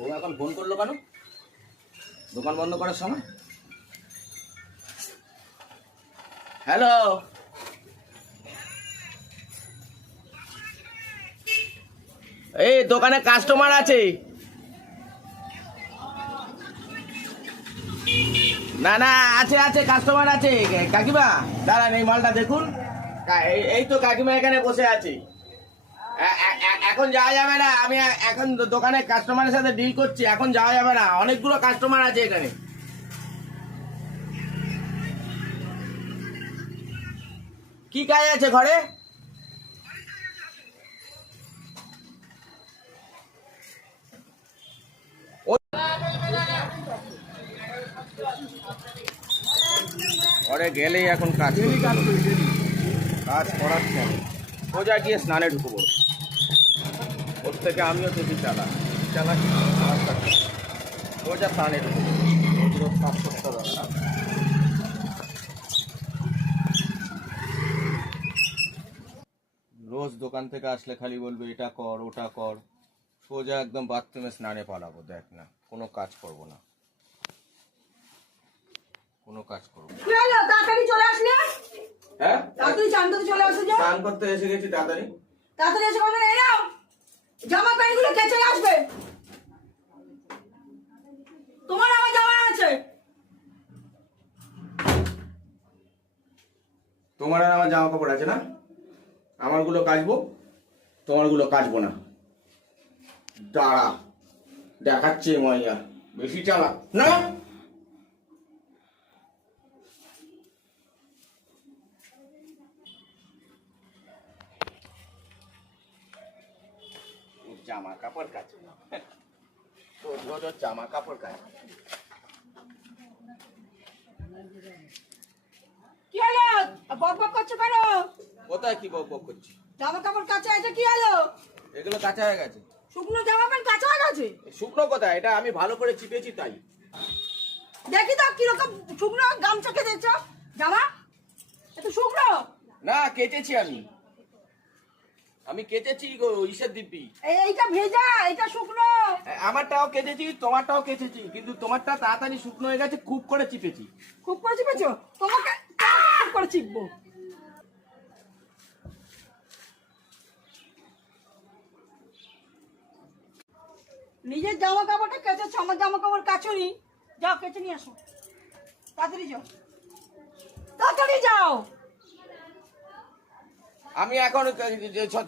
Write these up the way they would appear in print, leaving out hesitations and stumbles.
ও এখন ফোন করলো কেন? দোকান বন্ধ করার সময়। হ্যালো, এই দোকানে কাস্টমার আছে। না না, আছে আছে, কাস্টমার আছে। কাকিমা দাঁড়ান, এই মালটা দেখুন। এই তো কাকিমা এখানে বসে আছে। এখন যাওয়া যাবে না, আমি এখন দোকানে কাস্টমারের সাথে ডিল করছি। এখন যাওয়া যাবে না, অনেকগুলো কাস্টমার আছে এখানে। কি কাজ আছে ঘরে? ঘরে গেলেই এখন কাজ করাচ্ছে। সোজা গিয়ে স্নানে ঢুকবো। ওর থেকে আমিও যদি চালাচ্ছি সোজা স্নানে ঢুকবো। কাজ করতে দরকার। রোজ দোকান থেকে আসলে খালি বলবে এটা কর ওটা কর। সোজা একদম বাথরুমে স্নানে পালাবো। দেখ না, কোনো কাজ করবো না, কোনো কাজ করবো না। তাড়াতাড়ি চলে আসলে। হ্যাঁ, তাড়াতাড়ি চান করতে চলে আসো। স্নান করতে এসে গেছি। তাড়াতাড়ি তাড়াতাড়ি এসে বলবেন এই নাও জামা প্যান্ট গুলো কেচে আসবে। তোমার আমার জামা আছে। তোমার আর আমার জামা কাপড় আছে না? আমারগুলো কাচবো, তোমারগুলো কাচবো না। দাঁড়া, দেখাচ্ছে মাইয়া, বেশি চালা না। জামা কাপড় কাচে, জামা কাপড় কাচে। কি হলো বক বক করছো কেন? কোথায় কি বক বক করছি? জামা কাপড় কাচা আছে। কি হলো? এগুলো কাঁচা হয়ে গেছে। শুকনো জামা প্যান্ট কাচা হয়ে গেছে? শুকনো কোথায়? এটা আমি ভালো করে চিপেছি তাই। দেখি তো কিরকম শুকনো গামছা কেচেছ জামা। একটু শুকনো না, কেচেছি আমি কেচেছি গো, ঈশের দিব্যি। এইটা ভেজা, এটা শুকনো। আমারটাও কেচেছি, তোমারটাও কেচেছি, কিন্তু তোমারটা তাড়াতাড়ি শুকনো হয়ে গেছে। খুব করে চিপেছি। খুব করে চিপেছো? তোমাকে খুব করে চিপবো। নিজের জামা কাপড়টা কেচেছো, আমার জামা কাপড় কাচুনি। যাও কেচে নিয়ে আসো, তাড়াতাড়ি যাও, তাড়াতাড়ি যাও। আমি এখন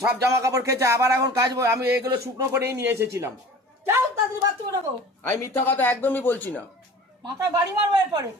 সব জামা কাপড় কেচে আবার এখন কাচবো। আমি এগুলো শুকনো করেই নিয়ে এসেছিলাম। যাও তাড়াতাড়ি বাথরুমে যাবো। আমি মিথ্যা কথা একদমই বলছি না। মাথায় বাড়ি মারবো এরপরে।